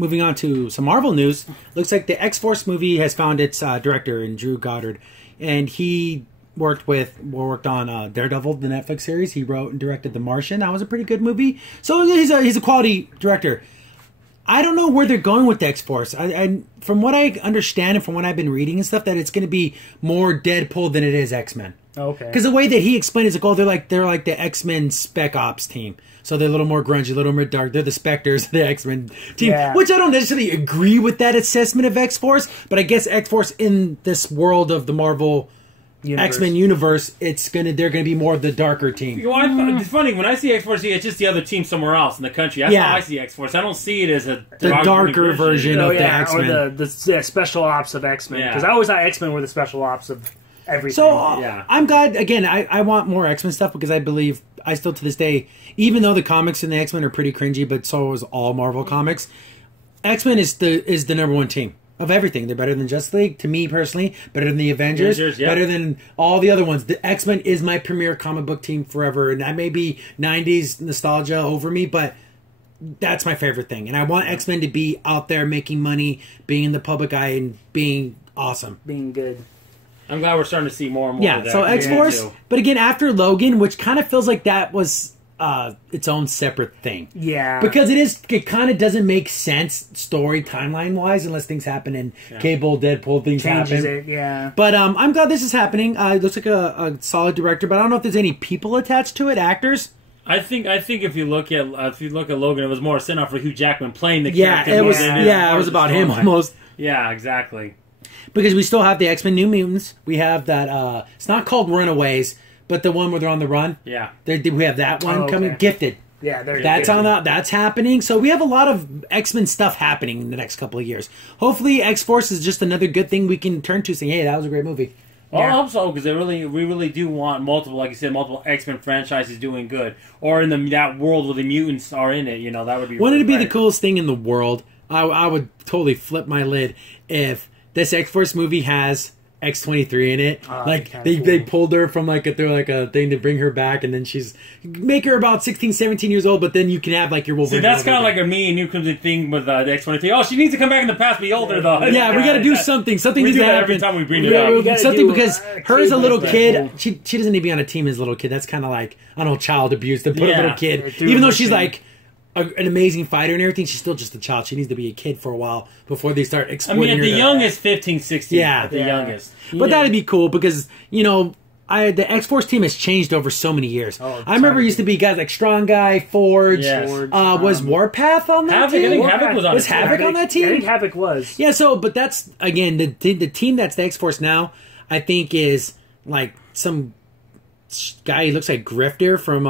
moving on to some Marvel news. Looks like the X-Force movie has found its director in Drew Goddard, and he worked on Daredevil, the Netflix series. He wrote and directed The Martian. That was a pretty good movie. So he's a quality director. I don't know where they're going with the X-Force. I from what I understand and from what I've been reading and stuff, that it's going to be more Deadpool than it is X-Men. Okay. Because the way that he explained it is like, oh, they're like the X-Men Spec Ops team. So they're a little more grungy, a little more dark. They're the Spectres, the X-Men team. Yeah. Which I don't necessarily agree with that assessment of X-Force, but I guess X-Force in this world of the Marvel X-Men universe, they're gonna be more of the darker team. Well, it's funny when I see X-Force, it's just the other team somewhere else in the country. That's how I see X-Force. I don't see it as the darker version of the X-Men, or the special ops of X-Men. Because I always thought X-Men were the special ops of everything. So I'm glad. Again, I want more X-Men stuff because I believe I still to this day, even though the comics in the X-Men are pretty cringy, but so is all Marvel comics. X-Men is the #1 team of everything. They're better than Justice League, to me personally, better than the Avengers, better than all the other ones. The X-Men is my premier comic book team forever, and that may be 90s nostalgia over me, but that's my favorite thing. And I want X-Men to be out there making money, being in the public eye, and being awesome. Being good. I'm glad we're starting to see more and more of that. So X-Force, but again, after Logan, which kind of feels like that was its own separate thing. Yeah. Because it kind of doesn't make sense story timeline-wise unless things happen in Cable, Deadpool, things Changes happen. It, yeah. But I'm glad this is happening. It looks like a solid director, but I don't know if there's any people attached to it, actors. I think if you look at Logan, it was more a send-off for Hugh Jackman playing the character. It was about him almost. Yeah, exactly. Because we still have the X-Men New Mutants. We have that, it's not called Runaways, but the one where they're on the run. Yeah. We have that one coming. Gifted. Yeah, that's happening. So we have a lot of X-Men stuff happening in the next couple of years. Hopefully X-Force is just another good thing we can turn to saying, hey, that was a great movie. Well, I hope so, because we really do want multiple, like you said, multiple X-Men franchises doing good. Or in that world where the mutants are in it, that would be Wouldn't it be the coolest thing in the world? I would totally flip my lid if this X-Force movie has X-23 in it. They pulled her from a thing to bring her back, and then make her about 16, 17 years old, but then you can have your Wolverine. See, that's kind of like a me and you comes thing with the X-23. Oh, she needs to come back in the past, be older though. Yeah, we got to do something. Something needs to happen every time we bring it up. Something because her as a little kid, she doesn't need to be on a team as a little kid. That's kind of like, I don't know, child abuse to put a little kid, even though she's an amazing fighter and everything, she's still just a child. She needs to be a kid for a while before they start exploiting her. At the youngest, 15, 16. Yeah. At the youngest. But that'd be cool because, the X-Force team has changed over so many years. I remember it used to be guys like Strong Guy, Forge. Was Warpath on that team? I think Havoc was on Was Havoc on that team? I think Havoc was. Yeah, but that's, again, the team that's the X-Force now, I think is some guy who looks like Grifter from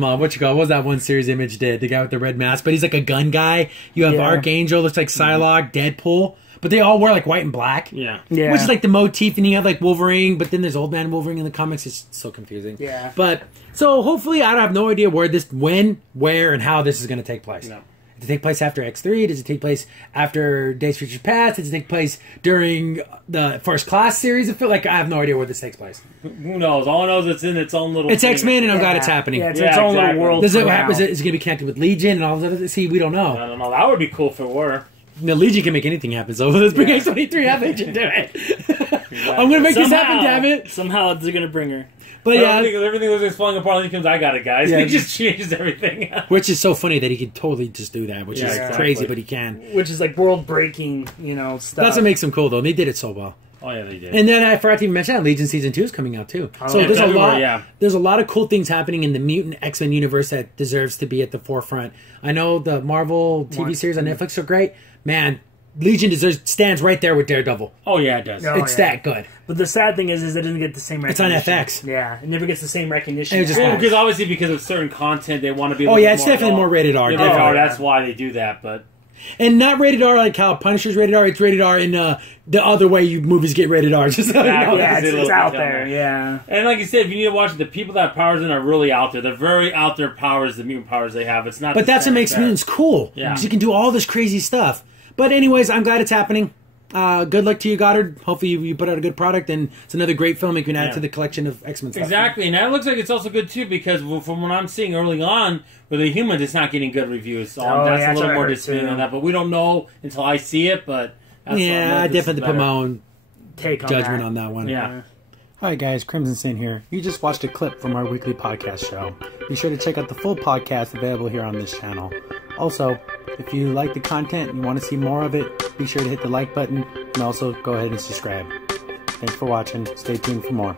what was that one series Image did? The guy with the red mask, but he's like a gun guy. You have Archangel, looks like Psylocke, Deadpool, but they all wear white and black. Yeah. Which is the motif, and you have Wolverine, but then there's Old Man Wolverine in the comics. It's so confusing. Yeah. But so hopefully, I have no idea when, where, and how this is going to take place. No. Does it take place after X3? Does it take place after Days of Future Past? Does it take place during the First Class series? I feel like I have no idea where this takes place. Who knows? All I know is it's in its own little... It's X-Men, and I'm glad it's happening. Yeah, it's its own little world. Is it going to be connected with Legion and all those other... See, we don't know. I don't know. That would be cool if it were. No, Legion can make anything happen, so let's bring X-23, have Legion do it. I'm going to make this happen, damn it. Somehow they're going to bring her. But everything was falling apart, and he comes, I got it, guys. He just changes everything. Which is so funny that he could totally just do that, which is crazy, but he can. Which is world-breaking, stuff. That's what makes him cool, though. And they did it so well. Oh, yeah, they did. And then I forgot to even mention that Legion Season 2 is coming out, too. So there's a lot of cool things happening in the Mutant X-Men universe that deserves to be at the forefront. I know the Marvel TV series on Netflix are great. Man, Legion stands right there with Daredevil. Oh, yeah, it does. It's that good. But the sad thing is it doesn't get the same recognition. It's on FX. Yeah, it never gets the same recognition. Because obviously because of certain content, they want to be it's definitely more rated R. That's why they do that, but... And not rated R like how Punisher's rated R. It's rated R in the other way movies get rated R. Just so it's out there, yeah. And like you said, if you need to watch it, the people that have powers in are really out there. They're very out there powers, the mutant powers they have. It's not. But that's what makes mutants cool. Yeah. Because you can do all this crazy stuff. But anyways, I'm glad it's happening. Good luck to you, Goddard. Hopefully you put out a good product, and it's another great film you can add to the collection of X-Men stuff. Exactly, and that looks like it's also good too, because from what I'm seeing early on with the Humans, it's not getting good reviews. So that's a little more disappointing on that. But we don't know until I see it. But that's I definitely put my own take on judgment on that one. Yeah. Hi guys, Crimson Sin here. You just watched a clip from our weekly podcast show. Be sure to check out the full podcast available here on this channel. Also, if you like the content and you want to see more of it, be sure to hit the like button and also go ahead and subscribe. Thanks for watching. Stay tuned for more.